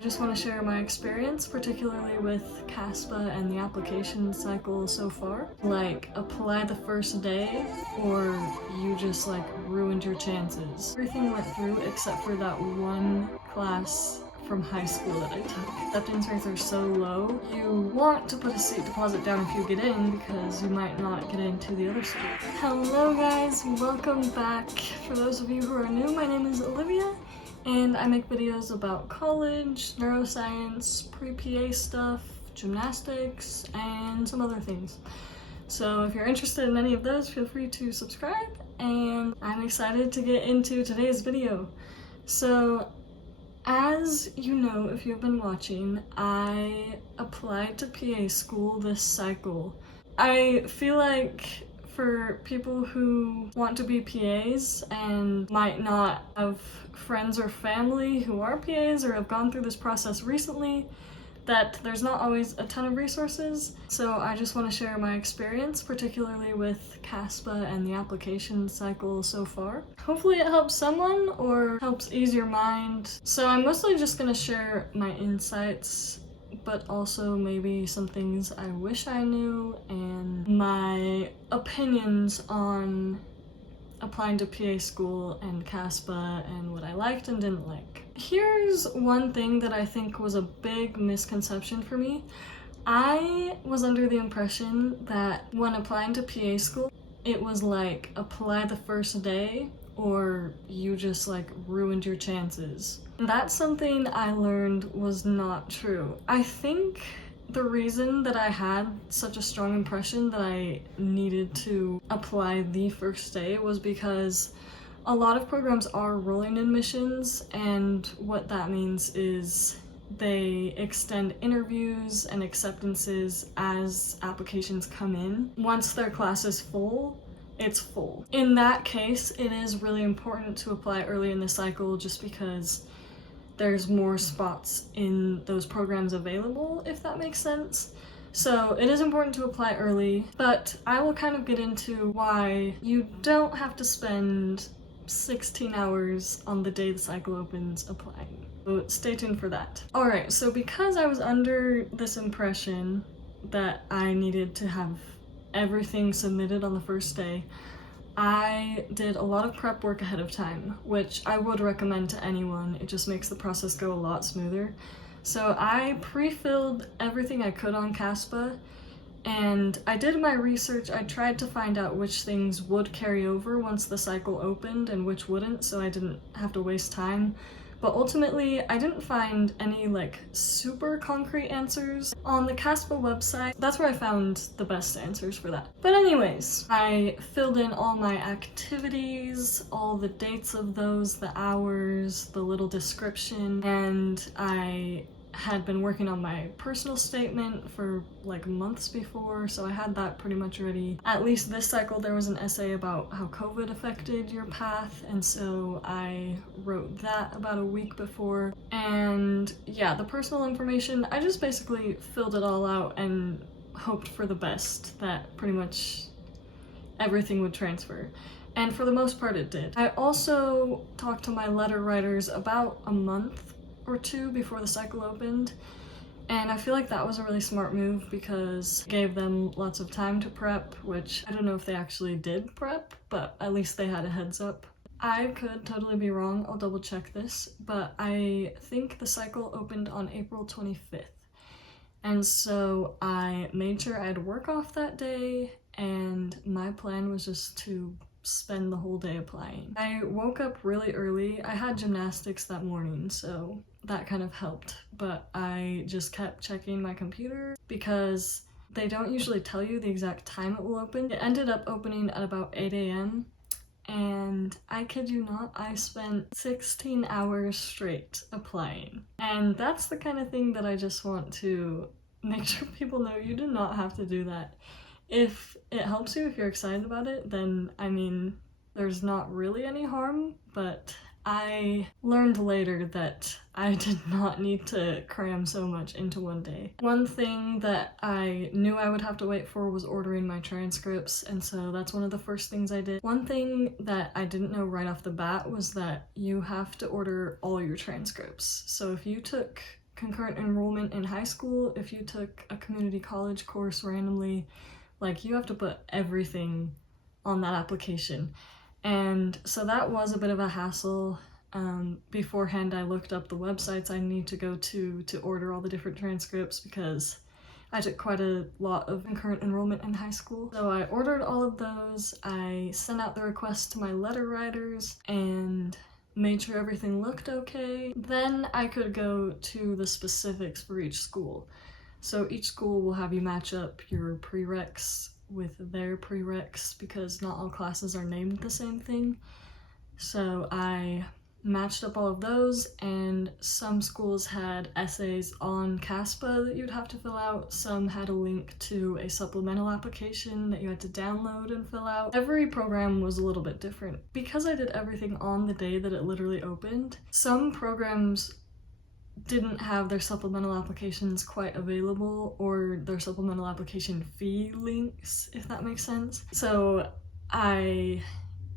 I just want to share my experience, particularly with CASPA and the application cycle so far. Like, apply the first day, or you just like ruined your chances. Everything went through except for that one class from high school that I took. Acceptance rates are so low. You want to put a seat deposit down if you get in because you might not get into the other school. Hello guys, welcome back. For those of you who are new, my name is Olivia and I make videos about college, neuroscience, pre-PA stuff, gymnastics, and some other things. So if you're interested in any of those, feel free to subscribe, and I'm excited to get into today's video. So, as you know, if you've been watching, I applied to PA school this cycle. I feel like for people who want to be PAs and might not have friends or family who are PAs or have gone through this process recently, that there's not always a ton of resources. So I just want to share my experience, particularly with CASPA and the application cycle so far. Hopefully it helps someone or helps ease your mind. So I'm mostly just going to share my insights, but also maybe some things I wish I knew and my opinions on applying to PA school and CASPA and what I liked and didn't like. Here's one thing that I think was a big misconception for me. I was under the impression that when applying to PA school, it was like apply the first day or you just like ruined your chances. That's something I learned was not true. I think the reason that I had such a strong impression that I needed to apply the first day was because a lot of programs are rolling admissions, and what that means is they extend interviews and acceptances as applications come in. Once their class is full, it's full. In that case, it is really important to apply early in the cycle just because there's more spots in those programs available, if that makes sense. So it is important to apply early, but I will kind of get into why you don't have to spend 16 hours on the day the cycle opens applying. So stay tuned for that. Alright, so because I was under this impression that I needed to have everything submitted on the first day, I did a lot of prep work ahead of time, which I would recommend to anyone. It just makes the process go a lot smoother. So I pre-filled everything I could on CASPA, and I did my research. I tried to find out which things would carry over once the cycle opened and which wouldn't, so I didn't have to waste time. But ultimately, I didn't find any like super concrete answers on the CASPA website. That's where I found the best answers for that. But anyways, I filled in all my activities, all the dates of those, the hours, the little description, and I had been working on my personal statement for like months before, so I had that pretty much ready. At least this cycle there was an essay about how COVID affected your path, and so I wrote that about a week before. And yeah, the personal information, I just basically filled it all out and hoped for the best, that pretty much everything would transfer. And for the most part it did. I also talked to my letter writers about a month or two before the cycle opened, and I feel like that was a really smart move because it gave them lots of time to prep, which I don't know if they actually did prep, but at least they had a heads up. I could totally be wrong, I'll double check this, but I think the cycle opened on April 25th. And so I made sure I had work off that day, and my plan was just to spend the whole day applying. I woke up really early. I had gymnastics that morning, so that kind of helped, but I just kept checking my computer because they don't usually tell you the exact time it will open. It ended up opening at about 8 a.m. and I kid you not, I spent 16 hours straight applying. And that's the kind of thing that I just want to make sure people know. You do not have to do that. If it helps you, if you're excited about it, then I mean, there's not really any harm, but I learned later that I did not need to cram so much into one day. One thing that I knew I would have to wait for was ordering my transcripts, and so that's one of the first things I did. One thing that I didn't know right off the bat was that you have to order all your transcripts. So if you took concurrent enrollment in high school, if you took a community college course randomly, like you have to put everything on that application. And so that was a bit of a hassle. Beforehand, I looked up the websites I need to go to order all the different transcripts because I took quite a lot of concurrent enrollment in high school. So I ordered all of those, I sent out the requests to my letter writers, and made sure everything looked okay. Then I could go to the specifics for each school. So each school will have you match up your prereqs with their prereqs because not all classes are named the same thing. So I matched up all of those, and some schools had essays on CASPA that you'd have to fill out. Some had a link to a supplemental application that you had to download and fill out. Every program was a little bit different. Because I did everything on the day that it literally opened, some programs didn't have their supplemental applications quite available, or their supplemental application fee links, if that makes sense. So I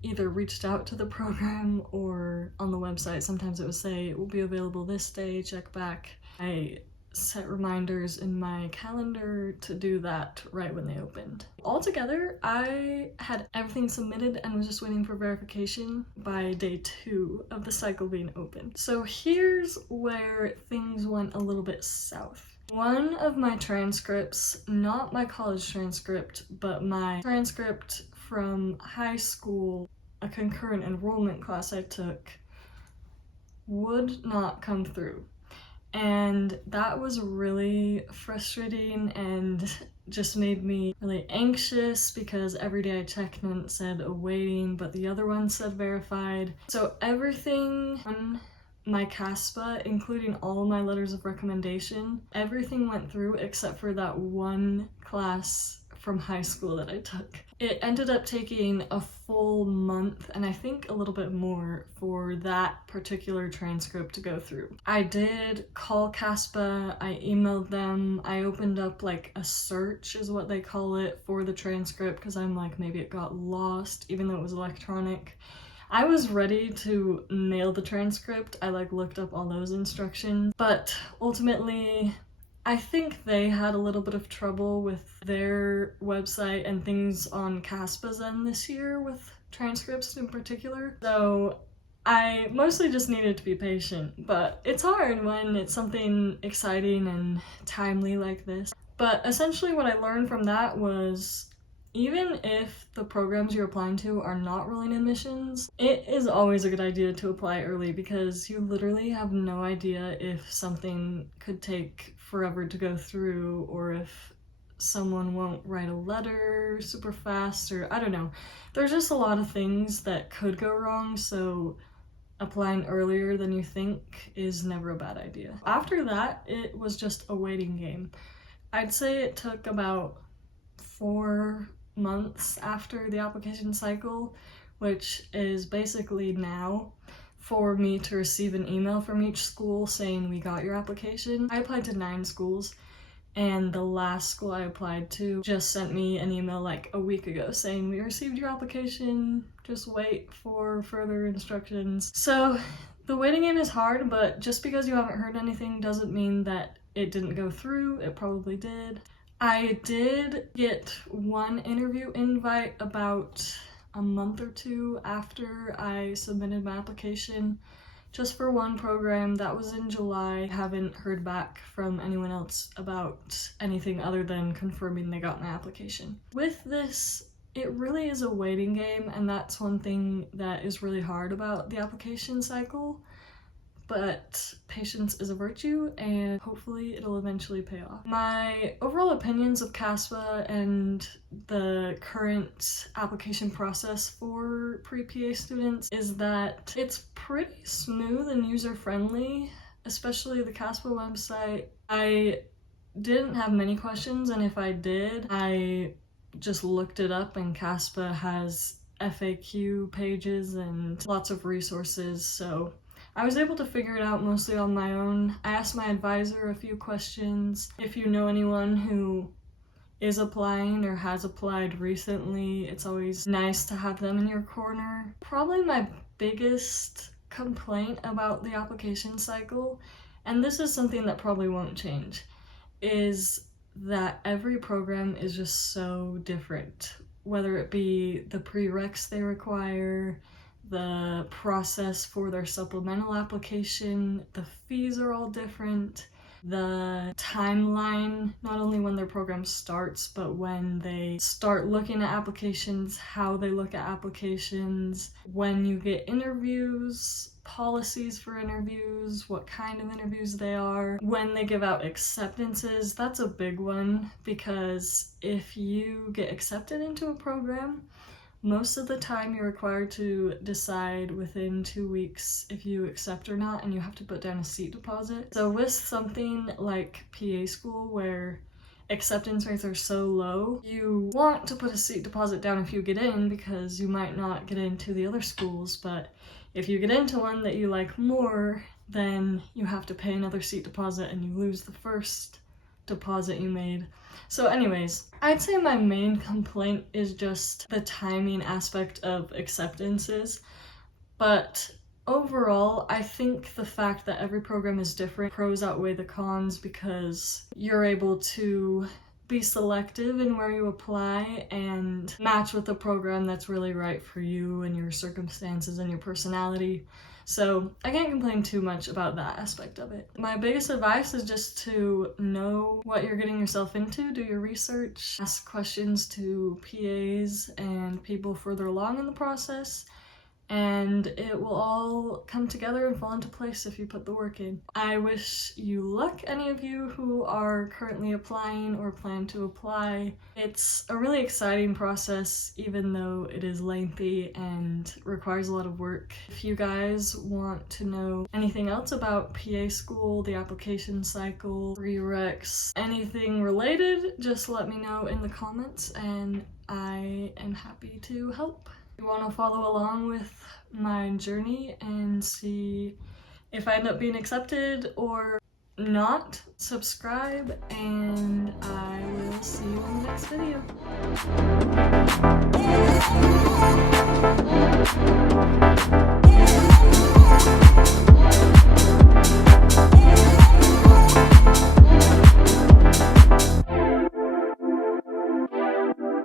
either reached out to the program, or on the website sometimes it would say it will be available this day, check back. I set reminders in my calendar to do that right when they opened. Altogether, I had everything submitted and was just waiting for verification by day 2 of the cycle being open. So here's where things went a little bit south. One of my transcripts, not my college transcript, but my transcript from high school, a concurrent enrollment class I took, would not come through. And that was really frustrating and just made me really anxious because every day I checked and it said awaiting, but the other one said verified. So everything on my CASPA, including all my letters of recommendation, everything went through except for that one class from high school that I took. It ended up taking a full month, and I think a little bit more, for that particular transcript to go through. I did call CASPA, I emailed them, I opened up like a search is what they call it for the transcript because I'm like, maybe it got lost even though it was electronic. I was ready to mail the transcript. I like looked up all those instructions, but ultimately I think they had a little bit of trouble with their website and things on CASPA's end this year with transcripts in particular. So I mostly just needed to be patient, but it's hard when it's something exciting and timely like this. But essentially what I learned from that was, even if the programs you're applying to are not rolling admissions, it is always a good idea to apply early because you literally have no idea if something could take forever to go through, or if someone won't write a letter super fast, or I don't know. There's just a lot of things that could go wrong, so applying earlier than you think is never a bad idea. After that, it was just a waiting game. I'd say it took about 4 months after the application cycle, which is basically now, for me to receive an email from each school saying we got your application. I applied to 9 schools, and the last school I applied to just sent me an email like a week ago saying we received your application, just wait for further instructions. So the waiting game is hard, but just because you haven't heard anything doesn't mean that it didn't go through. It probably did. I did get one interview invite about a month or 2 after I submitted my application, just for one program. That was in July. I haven't heard back from anyone else about anything other than confirming they got my application. With this, it really is a waiting game, and that's one thing that is really hard about the application cycle. But patience is a virtue, and hopefully it'll eventually pay off. My overall opinions of CASPA and the current application process for pre-PA students is that it's pretty smooth and user-friendly, especially the CASPA website. I didn't have many questions, and if I did, I just looked it up, and CASPA has FAQ pages and lots of resources, so I was able to figure it out mostly on my own. I asked my advisor a few questions. If you know anyone who is applying or has applied recently, it's always nice to have them in your corner. Probably my biggest complaint about the application cycle and this is something that probably won't change, is that every program is just so different. Whether it be the prereqs they require, the process for their supplemental application, the fees are all different. The timeline, not only when their program starts, but when they start looking at applications, how they look at applications, when you get interviews, policies for interviews, what kind of interviews they are, when they give out acceptances. That's a big one, because if you get accepted into a program, most of the time you're required to decide within 2 weeks if you accept or not, and you have to put down a seat deposit. So with something like PA school, where acceptance rates are so low, you want to put a seat deposit down if you get in, because you might not get into the other schools, but if you get into one that you like more, then you have to pay another seat deposit and you lose the first deposit you made. So anyways, I'd say my main complaint is just the timing aspect of acceptances, but overall, I think the fact that every program is different, pros outweigh the cons, because you're able to be selective in where you apply and match with a program that's really right for you and your circumstances and your personality. So I can't complain too much about that aspect of it. My biggest advice is just to know what you're getting yourself into, do your research, ask questions to PAs and people further along in the process, and it will all come together and fall into place if you put the work in. I wish you luck, any of you who are currently applying or plan to apply. It's a really exciting process, even though it is lengthy and requires a lot of work. If you guys want to know anything else about PA school, the application cycle, prereqs, anything related, just let me know in the comments and I am happy to help. If you want to follow along with my journey and see if I end up being accepted or not, subscribe, and I will see you in the next video.